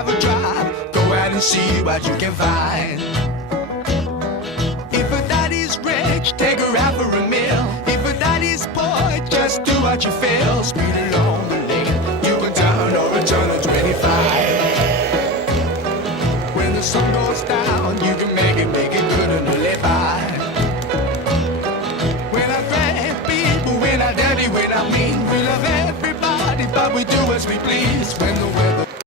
have a drive. Go out and see what you can find. If a daddy's rich, take her out for a meal. If a daddy's poor, just do what you feel. Speed along.